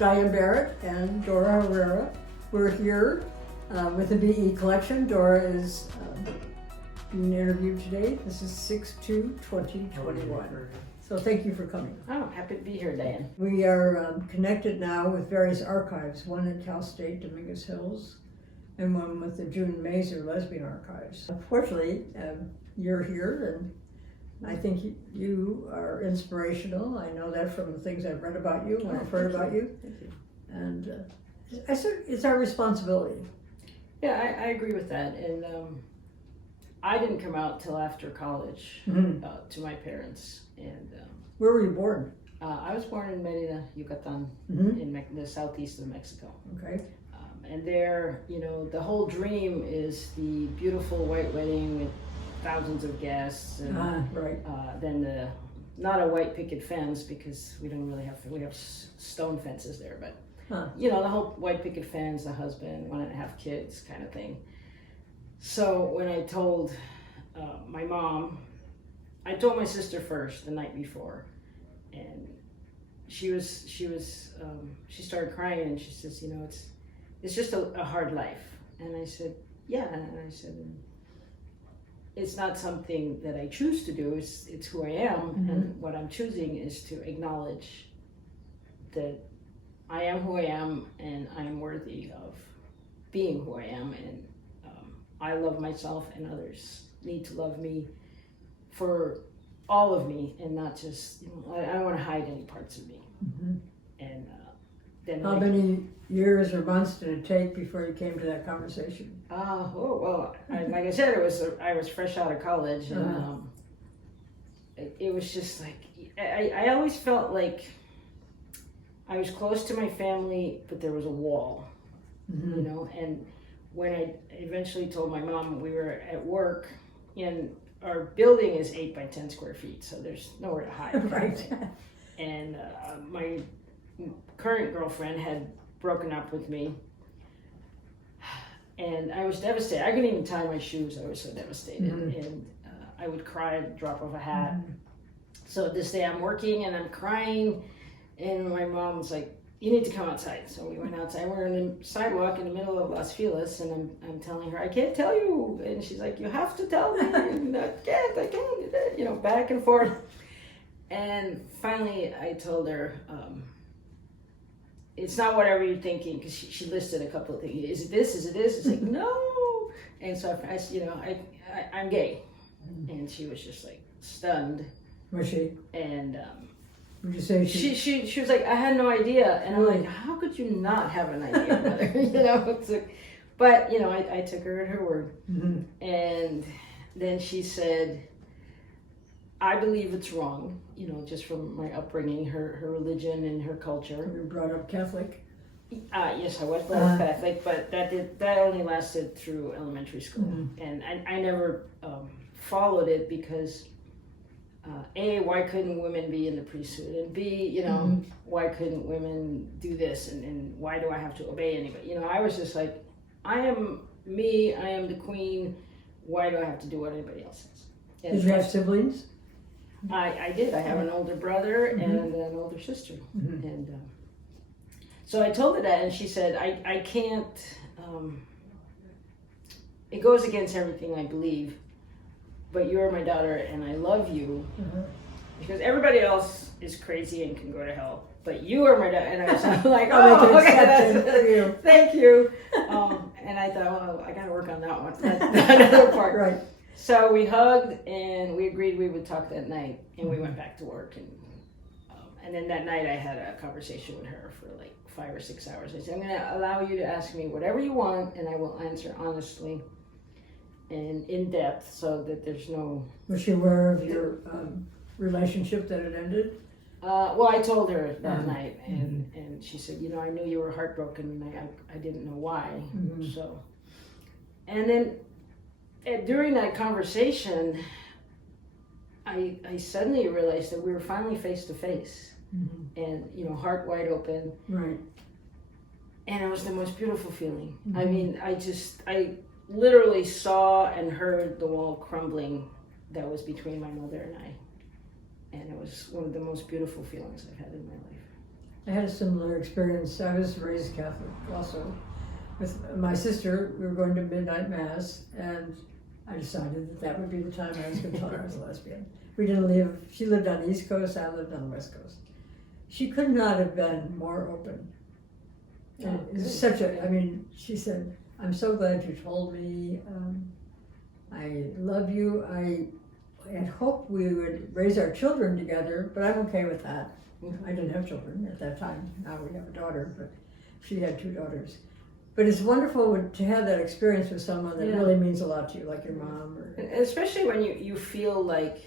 Diane Barrett and Dora Herrera. We're here with the BE collection. Dora is being interviewed today. This is 6/2/2021. So thank you for coming. Oh, happy to be here, Diane. We are connected now with various archives, one at Cal State Dominguez Hills, and one with the June Mazer Lesbian Archives. Unfortunately, you're here, and I think you are inspirational. I know that from the things I've read about you, when I've heard about you. Thank you. And I said it's our responsibility. Yeah, I agree with that. And I didn't come out till after college to my parents. And where were you born? I was born in Merida, Yucatan, in the southeast of Mexico. Okay. And there, you know, the whole dream is the beautiful white wedding with thousands of guests, and right. Then not a white picket fence, because we have stone fences there, but you know, the whole white picket fence, the husband, 1.5 kids kind of thing. So when I told my mom, I told my sister first the night before, and she started crying, and she says, you know, it's just a hard life. And I said, yeah. And I said, it's not something that I choose to do, it's who I am. And what I'm choosing is to acknowledge that I am who I am, and I am worthy of being who I am, and I love myself, and others need to love me for all of me, and not just, you know, I don't want to hide any parts of me. And then how many years or months did it take before you came to that conversation? Like I said, I was fresh out of college, and it was just like I always felt like I was close to my family, but there was a wall, you know. And when I eventually told my mom, we were at work, and our building is 8 by 10 square feet, so there's nowhere to hide. Right. And my current girlfriend had broken up with me, and I was devastated. I couldn't even tie my shoes. I was so devastated, and I would cry at the drop of a hat. So this day I'm working and I'm crying, and my mom's like, you need to come outside. So we went outside. We're on the sidewalk in the middle of Las Feliz, and I'm telling her, I can't tell you. And she's like, you have to tell me. And I can't, you know, back and forth. And finally I told her, it's not whatever you're thinking, because she listed a couple of things. Is it this? Is it this? It's like, no. And so I said, you know, I'm gay. And she was just like stunned. Was she? And would you say she was like, I had no idea. And I'm like, how could you not have an idea, mother? You know, it's like, but you know, I took her at her word. And then she said, I believe it's wrong, you know, just from my upbringing, her religion and her culture. You were brought up Catholic? Yes, I was brought up Catholic, but that only lasted through elementary school. And I never followed it because, A, why couldn't women be in the priesthood? And B, you know, why couldn't women do this? And why do I have to obey anybody? You know, I was just like, I am me, I am the queen. Why do I have to do what anybody else says? And did you have siblings? I did. I have an older brother and an older sister. And so I told her that, and she said, I can't, it goes against everything I believe, but you're my daughter and I love you, because everybody else is crazy and can go to hell, but you are my daughter. And I was like, oh, okay, thank you. And I thought, well, I got to work on that one. That's another part. Right. So we hugged, and we agreed we would talk that night, and we went back to work. And then that night I had a conversation with her for like 5 or 6 hours. I said, I'm going to allow you to ask me whatever you want, and I will answer honestly and in depth, so that there's no... Was she aware of your relationship that had ended? Well, I told her that night, and she said, you know, I knew you were heartbroken, and I didn't know why. So, and then during that conversation, I suddenly realized that we were finally face to face, and, you know, heart wide open. Right. And it was the most beautiful feeling. I mean, I literally saw and heard the wall crumbling that was between my mother and I. And it was one of the most beautiful feelings I've had in my life. I had a similar experience. I was raised Catholic also. With my sister, we were going to midnight mass, and I decided that that would be the time I was going to tell her I was a lesbian. We didn't live, she lived on the East Coast, I lived on the West Coast. She could not have been more open. And it's such a, I mean, she said, I'm so glad you told me. I love you. I had hoped we would raise our children together, but I'm okay with that. I didn't have children at that time. Now we have a daughter, but she had 2 daughters. But it's wonderful to have that experience with someone that really means a lot to you, like your mom. Or... Especially when you feel like,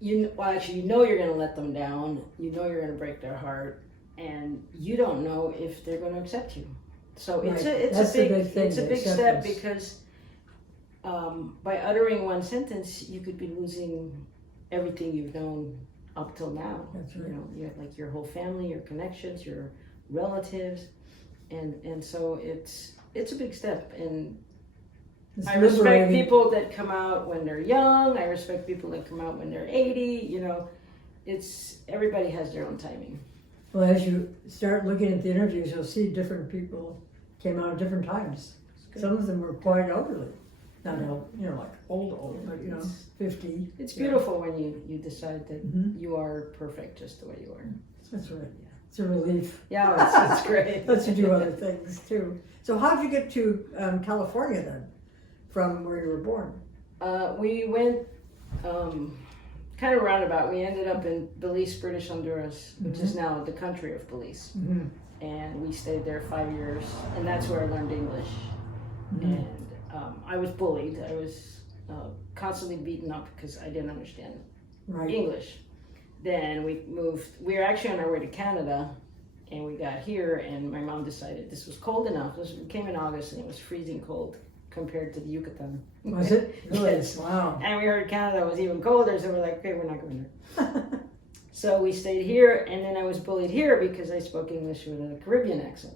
you know you're going to let them down, you know you're going to break their heart, and you don't know if they're going to accept you. So it's a big step because by uttering one sentence, you could be losing everything you've known up till now. That's right. You know, you have like your whole family, your connections, your relatives, and so it's a big step. And I respect people that come out when they're young. I respect people that come out when they're 80. You know, everybody has their own timing. Well, as you start looking at the interviews, you'll see different people came out at different times. Some of them were quite elderly. Not old, you know, like old, but you know, 50. It's beautiful when you decide that you are perfect just the way you are. That's right. It's a relief. Yeah, it's great. Lets you do other things too. So how did you get to California then, from where you were born? We went kind of roundabout. We ended up in Belize, British Honduras, which is now the country of Belize. And we stayed there 5 years, and that's where I learned English. And I was bullied. I was constantly beaten up because I didn't understand English. Then we moved. We were actually on our way to Canada, and we got here, and my mom decided this was cold enough. We came in August, and it was freezing cold compared to the Yucatan. Was it? Really? Yes. Wow. And we heard Canada was even colder, so we're like, okay, we're not going there. So we stayed here, and then I was bullied here because I spoke English with a Caribbean accent.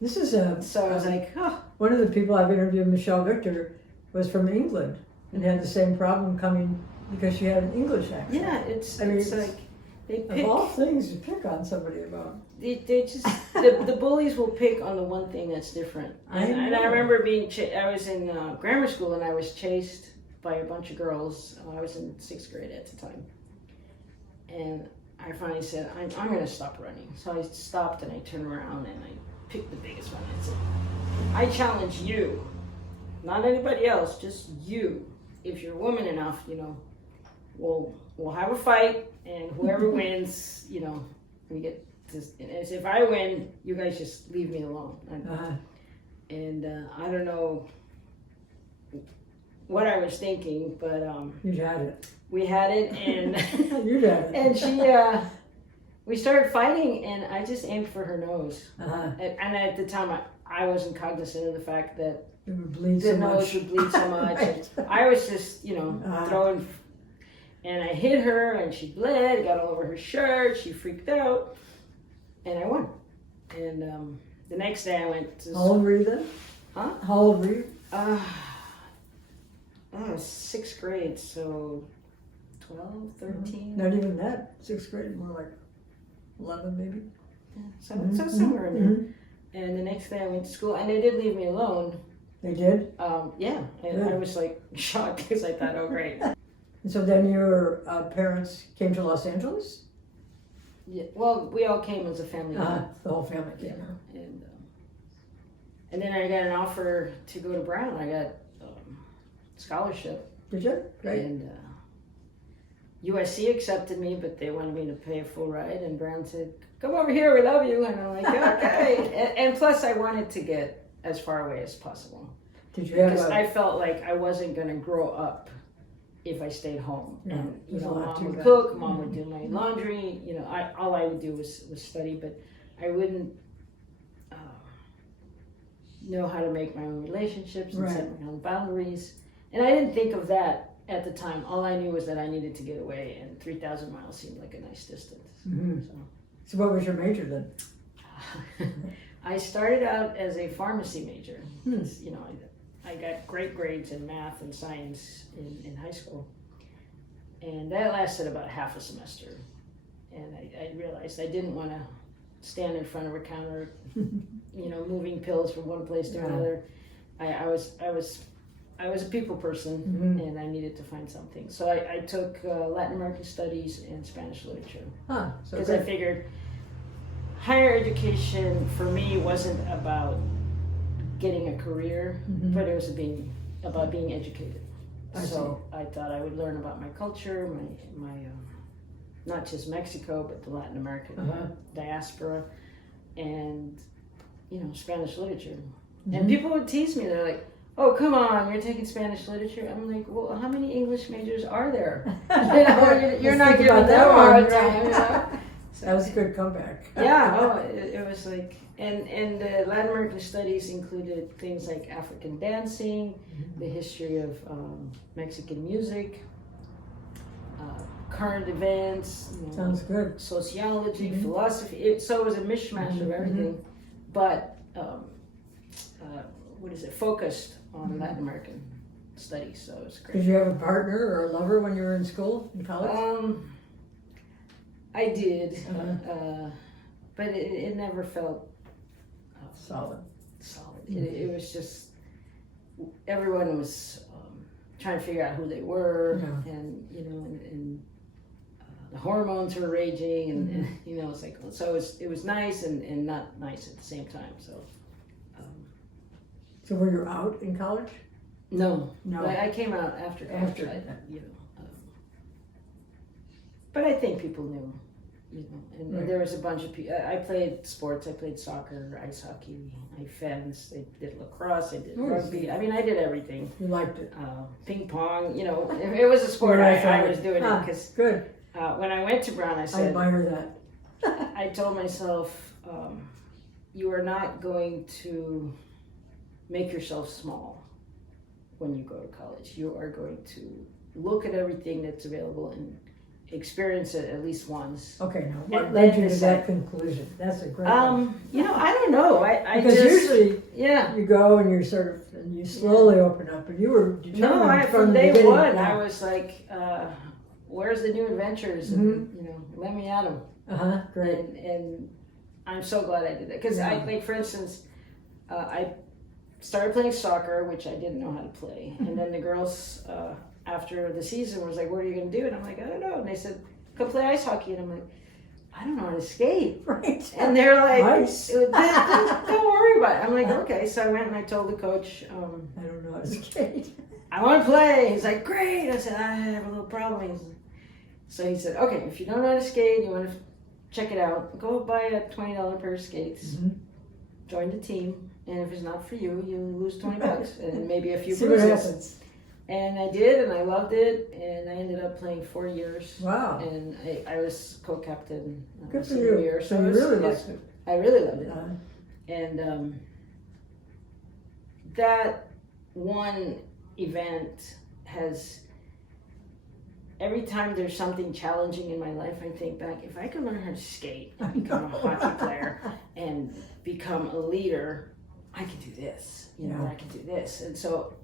This is So I was like, oh. One of the people I've interviewed, Michelle Victor, was from England and had the same problem coming because she had an English accent. Yeah, it's like they pick. Of all things to pick on somebody about. They just the bullies will pick on the one thing that's different. And I remember I was in grammar school and I was chased by a bunch of girls. I was in 6th grade at the time, and I finally said, I'm going to stop running. So I stopped and I turned around and I picked the biggest one. I said, I challenge you, not anybody else, just you. If you're woman enough, you know, we'll have a fight, and whoever wins, you know, we get this. And as if I win, you guys just leave me alone. And I don't know what I was thinking, but You had it. we had it, and You had it. and she we started fighting, and I just aimed for her nose. And at the time, I wasn't cognizant of the fact that It would bleed the so nose much. would bleed so much. Right. I was just, you know, throwing, and I hit her, and she bled. It got all over her shirt. She freaked out, and I won. And the next day, I went to. How old were you then? Huh? How old were you? I was 6th grade, so 12, 13. Not even that. 6th grade, more like 11 maybe. Yeah, so somewhere in there. And the next day I went to school, and they did leave me alone. They did? Yeah, and I was like shocked because I thought, oh great. And so then your parents came to Los Angeles? Yeah, well, we all came as a family. The whole family came. Yeah. And then I got an offer to go to Brown. I got scholarship. Did you? Great. And USC accepted me, but they wanted me to pay a full ride. And Brown said, come over here, we love you. And I'm like, okay. and plus I wanted to get as far away as possible. Did you have Because I felt like I wasn't going to grow up if I stayed home. Yeah, And, you know, there's a lot mom to would that. cook, mom would do my laundry. You know, all I would do was study, but I wouldn't know how to make my own relationships and set my own boundaries. And I didn't think of that at the time. All I knew was that I needed to get away, and 3,000 miles seemed like a nice distance. So what was your major then? I started out as a pharmacy major. You know, I got great grades in math and science in high school. And that lasted about half a semester. and I realized I didn't want to stand in front of a counter, moving pills from one place to another. I was a people person, and I needed to find something. So I took Latin American Studies and Spanish literature. Because I figured higher education for me wasn't about getting a career, but it was about being educated. So I thought I would learn about my culture, my not just Mexico, but the Latin American diaspora, and Spanish literature. And people would tease me. They're like, "Oh, come on, you're taking Spanish literature." I'm like, "Well, how many English majors are there? You're not giving them a hard time." So, that was a good comeback. Yeah. It was like, and Latin American studies included things like African dancing, the history of Mexican music, current events. Sounds good. Sociology, philosophy. So it was a mishmash of everything, but focused on Latin American studies. So it was great. Did you have a partner or a lover when you were in school, in college? I did, but it never felt solid. It was just everyone was trying to figure out who they were, and the hormones were raging, and it's like, so it was nice and not nice at the same time. So were you out in college? No. I came out after college. But I think people knew, and there was a bunch of people. I played sports. I played soccer, ice hockey. I fenced. I did lacrosse. I did rugby. I mean, I did everything. You liked it. Ping pong. If it was a sport, I was doing it because good. When I went to Brown, I said, I admire that. I told myself, you are not going to make yourself small when you go to college. You are going to look at everything that's available and experience it at least once. Okay, now what led you to that conclusion? That's a great one. I don't know. I because just, usually you go and you you slowly open up, and you were determined from day beginning. one. I was like, where's the new adventures? And let me at them. Great. And I'm so glad I did that because for instance, I started playing soccer, which I didn't know how to play, and then the girls after the season was like, "What are you going to do?" And I'm like, "I don't know." And they said, "Come play ice hockey." And I'm like, "I don't know how to skate." Right. And they're like, nice. "Don't worry about it." I'm like, "Okay." So I went and I told the coach, I don't know how to skate. I want to play. He's like, "Great." I said, "I have a little problem." So he said, "Okay, if you don't know how to skate, you want to check it out, go buy a $20 pair of skates, join the team, and if it's not for you, you lose $20 and maybe a few bruises." See what happens. And I did, and I loved it, and I ended up playing 4 years. Wow. And I was co-captain Good for you. year. So you really liked it. I really loved it. And that one event has, every time there's something challenging in my life, I think back, if I could learn how to skate and become a hockey player and become a leader, I could do this, I could do this. And so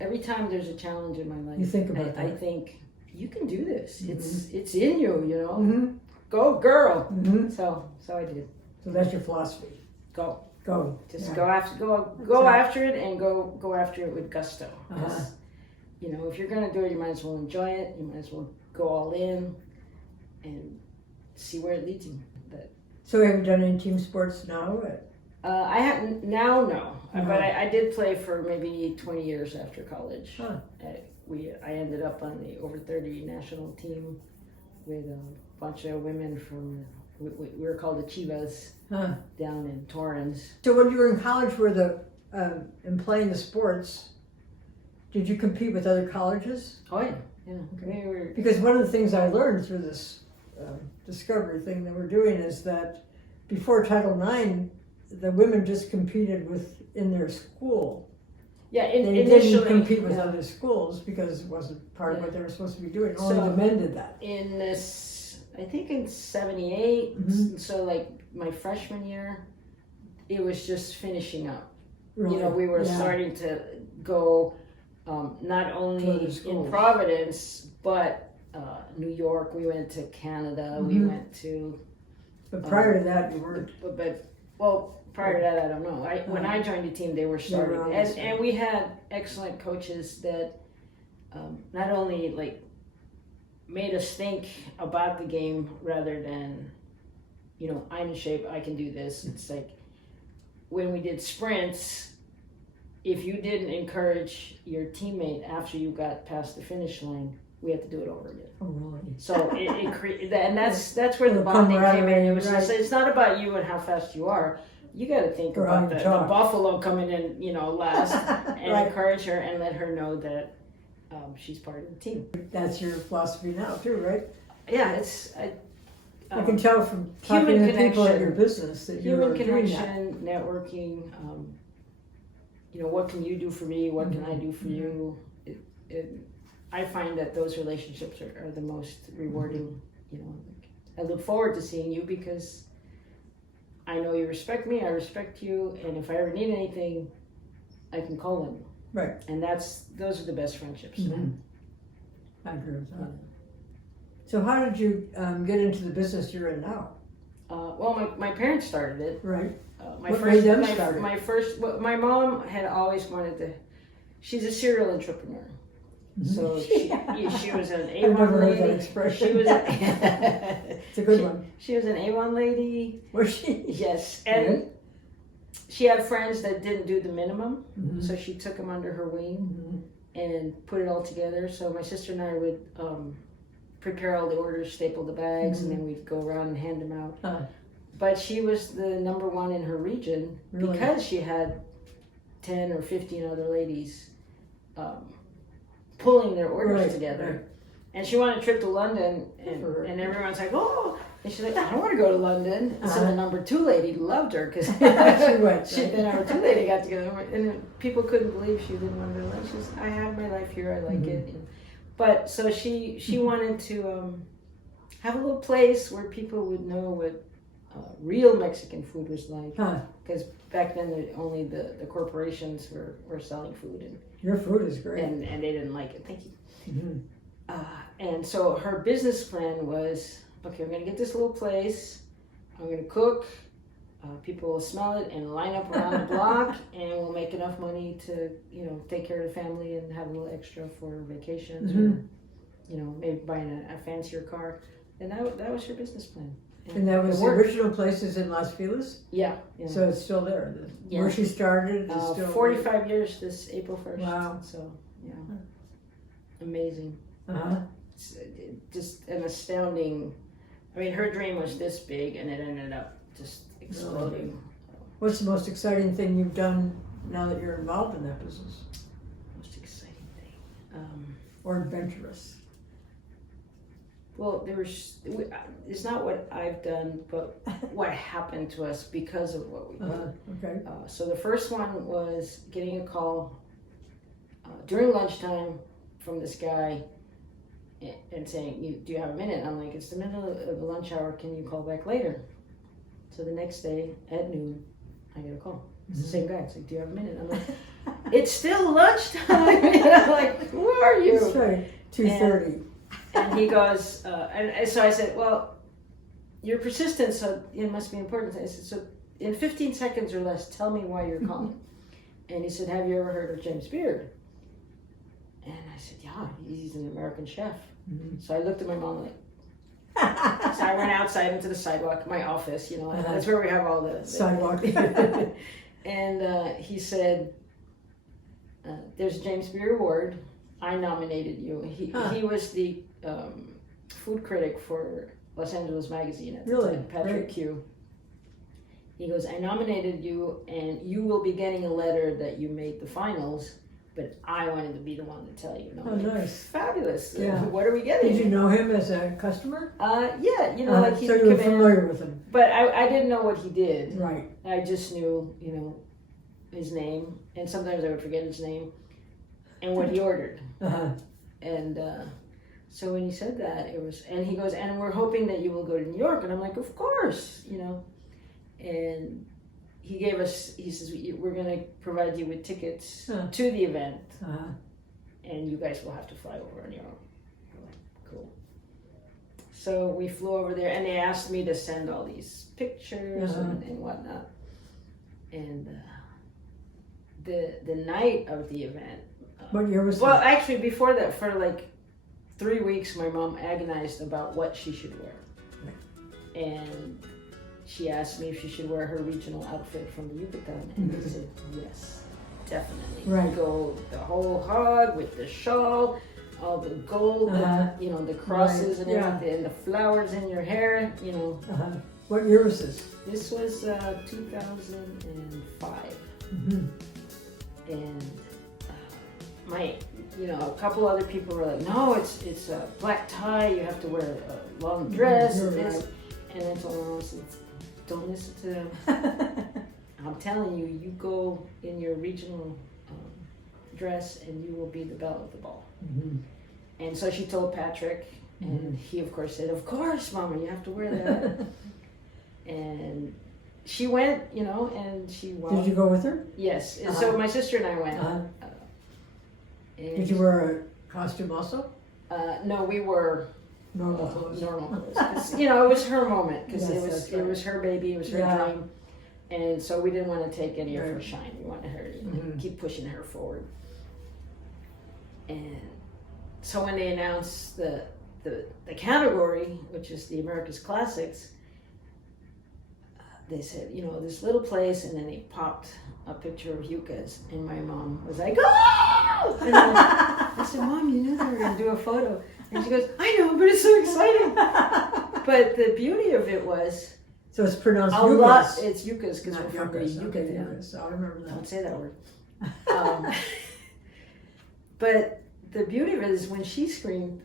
every time there's a challenge in my life, you think about that. I think, you can do this. It's in you, Go girl. So I did. So that's your philosophy. Go. Just go after it, and go after it with gusto. Because, if you're going to do it, you might as well enjoy it. You might as well go all in and see where it leads you. So have you done any team sports now? I have now, no. But I did play for maybe 20 years after college. I ended up on the over 30 national team with a bunch of women from, we were called the Chivas, down in Torrance. So when you were in college, and playing the sports, did you compete with other colleges? Oh yeah. Okay. Because one of the things I learned through this discovery thing that we're doing is that before Title IX, the women just competed within their school. Yeah, they didn't compete with other schools because it wasn't part of what they were supposed to be doing. Only the men did that. In this, I think in '78, so like my freshman year, it was just finishing up. Really? We were starting to go not only in Providence, but New York. We went to Canada. Mhm. We went to. But prior to that, you weren't. Prior to that, I don't know. When I joined the team, they were starting, almost and we had excellent coaches that not only like made us think about the game rather than, I'm in shape, I can do this. It's like when we did sprints, if you didn't encourage your teammate after you got past the finish line, we had to do it over again. Oh, really? So it created, and that's where the bonding came in. It was just, it's not about you and how fast you are. You got to think about the buffalo coming in, last, and Right. encourage her and let her know that she's part of the team. That's your philosophy now, too, right? Yeah, I can tell from talking to people at your business that you're human doing connection, networking. What can you do for me? What can I do for you? I find that those relationships are the most rewarding. I look forward to seeing you because I know you respect me, I respect you, and if I ever need anything, I can call on you. Right. And those are the best friendships. Mm-hmm. I agree with that. So how did you get into the business you're in now? My parents started it. Right. My mom had always wanted to. She's a serial entrepreneur. So she was an A1 I've never lady. heard that expression. She was it's a good one. She was an A1 lady. Was she? Yes, and she had friends that didn't do the minimum, Mm-hmm. so she took them under her wing and put it all together. So my sister and I would prepare all the orders, staple the bags, and then we'd go around and hand them out. But she was the number one in her region because she had 10 or 15 other ladies pulling their orders together. Right. And she wanted a trip to London, and everyone's like, oh, and she's like, I don't want to go to London. So the number 2 lady loved her because the number 2 lady got together, and people couldn't believe she didn't want to go to London. She says, I have my life here, I like it. But so she wanted to have a little place where people would know what real Mexican food was like, because back then only the corporations were selling food, and your food is great, and they didn't like it. Thank you. Mm-hmm. And so her business plan was, okay, I'm going to get this little place, I'm going to cook, people will smell it and line up around the block, and we'll make enough money to take care of the family and have a little extra for vacations, or maybe buying a fancier car. And that was her business plan. And that was the original place is in Las Feliz? Yeah. So it's still there. Where she started is still 45 years this April 1st. Wow. So, yeah. Amazing. It's just an astounding, her dream was this big and it ended up just exploding. Really? What's the most exciting thing you've done now that you're involved in that business? Most exciting thing? Or adventurous? Well, it's not what I've done, but what happened to us because of what we did. Okay. So the first one was getting a call during lunchtime from this guy and saying, do you have a minute? And I'm like, it's the middle of the lunch hour, can you call back later? So the next day at noon, I get a call. It's the same guy. It's like, do you have a minute? I'm like, it's still lunchtime. And I'm like, who are you? That's right, 2:30. And he goes, and so I said, well, you're persistent, so it must be important. I said, so in 15 seconds or less, tell me why you're calling. And he said, have you ever heard of James Beard? And I said, yeah, he's an American chef. So I looked at my mom like, so I went outside into the sidewalk, my office, that's where we have all the sidewalk. And he said, there's a James Beard Award. I nominated you. He was the food critic for Los Angeles Magazine at the time, Patrick Q. He goes, I nominated you, and you will be getting a letter that you made the finals, but I wanted to be the one to tell you. Nice. Fabulous. Yeah. What are we getting? Did you know him as a customer? Yeah, like he so you were familiar with him. But I didn't know what he did. Right. I just knew, his name, and sometimes I would forget his name, and what he ordered. And so when he said that, it was, and he goes, and we're hoping that you will go to New York. And I'm like, of course, And he gave us, he says, we're going to provide you with tickets to the event, and you guys will have to fly over on your own. We're like, cool. So we flew over there, and they asked me to send all these pictures Uh-huh. and whatnot. And the night of the event. What year was Well, that? actually, before that, for like 3 weeks, my mom agonized about what she should wear. And she asked me if she should wear her regional outfit from the Yucatan. And I said, yes, definitely. Right. Go the whole hog with the shawl, all the gold, you know, the crosses and everything, and the flowers in your hair, you know. What year was this? This was 2005. Mm-hmm. And my, you know, a couple other people were like, no, it's a black tie, you have to wear a long dress and this. Right. And I told my mom, I said, don't listen to them. I'm telling you, you go in your regional dress and you will be the belle of the ball. Mm-hmm. And so she told Patrick, and he of course said, of course, Mama, you have to wear that. And she went, you know, and she walked. Did you go with her? Yes. And so my sister and I went. Did you wear a costume also? No, we were normal clothes. Normal clothes. 'Cause, you know, it was her moment because Yes, it was her baby, it was her dream, and so we didn't want to take any of her shine. We wanted her to keep pushing her forward. And so when they announced the category, which is the America's Classics, they said, you know, this little place, and then they popped a picture of Yuca's, and my mom was like, oh! And I said, Mom, you knew they were going to do a photo. And she goes, I know, but it's so exciting. But the beauty of it was, so it's pronounced a lot. Yucas. It's Yuca's because we're from the Yucatan. Yucas. I remember that. Don't say that word. But the beauty of it is when she screamed,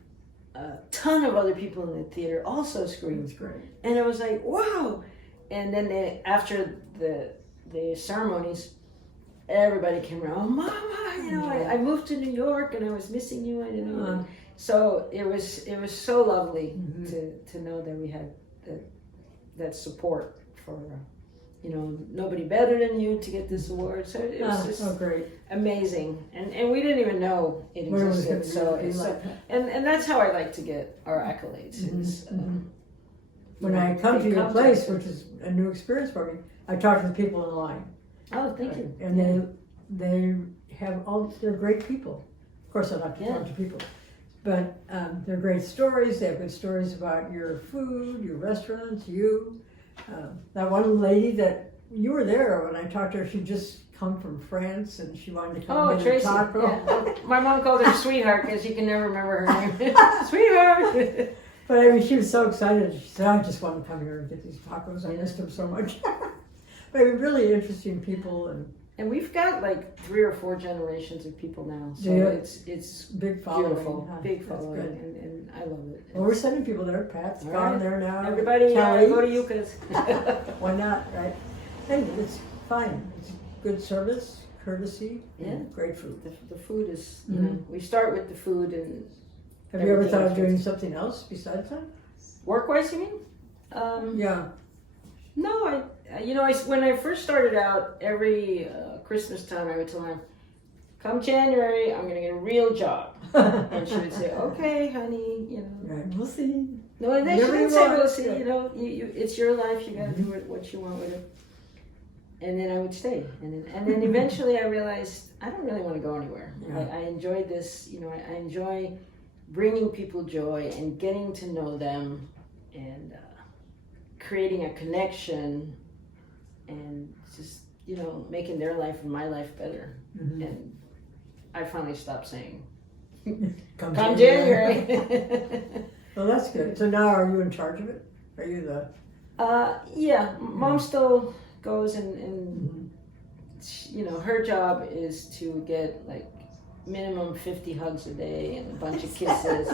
a ton of other people in the theater also screamed. That's great. And it was like, wow. And then after the ceremonies, everybody came around, oh, Mama, you know, I moved to New York and I was missing you. I didn't know. So it was so lovely to know that we had that support for, you know, nobody better than you to get this award. So it was just great. Amazing. And we didn't even know it existed. And that's how I like to get our accolades. Is, when I come to your place, which is a new experience for me, I talk to the people in line. Oh, thank you. And they have they're great people. Of course, I like to talk to people. But they're great stories. They have good stories about your food, your restaurants, you. That one lady that you were there when I talked to her, she just come from France and she wanted to come get a taco. Yeah. My mom called her sweetheart because she can never remember her name. Sweetheart. But I mean, she was so excited. She said, I just want to come here and get these tacos. I missed them so much. But I mean, really interesting people. And we've got like 3 or 4 generations of people now. So it's big following. Beautiful. Big following. And I love it. Well, we're sending people there. Pat's gone there now. Everybody go to Yuca's. Why not, right? And it's fine. It's good service, courtesy, and great food. The food is, you know, we start with the food. And have you ever thought of doing something else besides that? Work-wise, you mean? Yeah. No, when I first started out, every Christmas time I would tell her, come January, I'm going to get a real job. And she would say, okay, honey, you know. Right, we'll see. No, and then she would say, we'll see, you know, it's your life, you got to do what you want with it. And then I would stay. And then eventually I realized, I don't really want to go anywhere. Yeah. I enjoyed this, you know, I enjoy bringing people joy and getting to know them and creating a connection and just, you know, making their life and my life better. And I finally stopped saying, come January. Well, that's good. So now are you in charge of it? Are you the... Yeah, Mom still goes and you know, her job is to get like minimum 50 hugs a day and a bunch of kisses.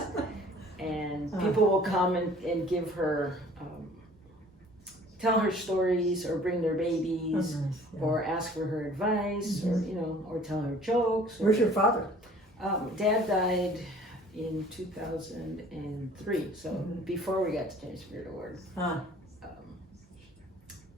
And people will come and give her... tell her stories or bring their babies or ask for her advice or, you know, or tell her jokes. Where's your father? Dad died in 2003, so before we got to James Spirit Award.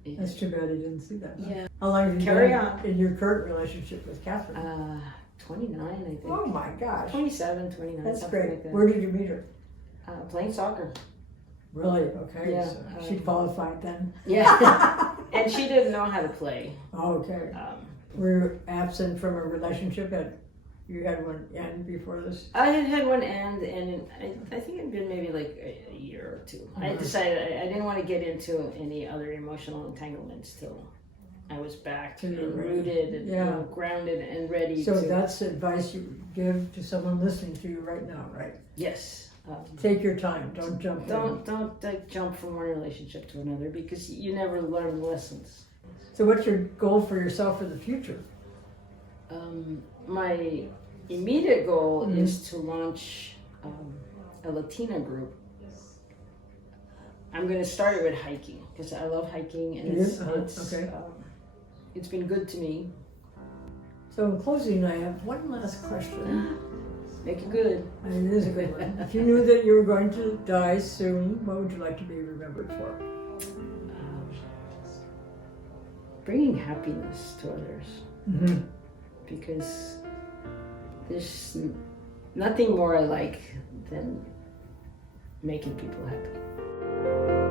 That's too bad I didn't see that. Yeah. How long have you been in your current relationship with Catherine? 29, I think. Oh my gosh. 27, 29. That's something great. like that. Where did you meet her? Playing soccer. Really? Okay. Yeah. So, She qualified then. Yeah. And she didn't know how to play. okay. Were you absent from a relationship? You had one end before this? I had had one end, and I think it'd been maybe like a year or two. I decided I didn't want to get into any other emotional entanglements till I was back and rooted and grounded and ready. So that's advice you give to someone listening to you right now, right? Yes. Take your time. Don't jump. Don't jump from one relationship to another, because you never learn lessons. So what's your goal for yourself for the future? My immediate goal is to launch a Latina group. I'm going to start it with hiking, because I love hiking, and it's been good to me. So in closing, I have one last question. Make it good. And it is a good one. If you knew that you were going to die soon, what would you like to be remembered for? Bringing happiness to others. Because there's nothing more I like than making people happy.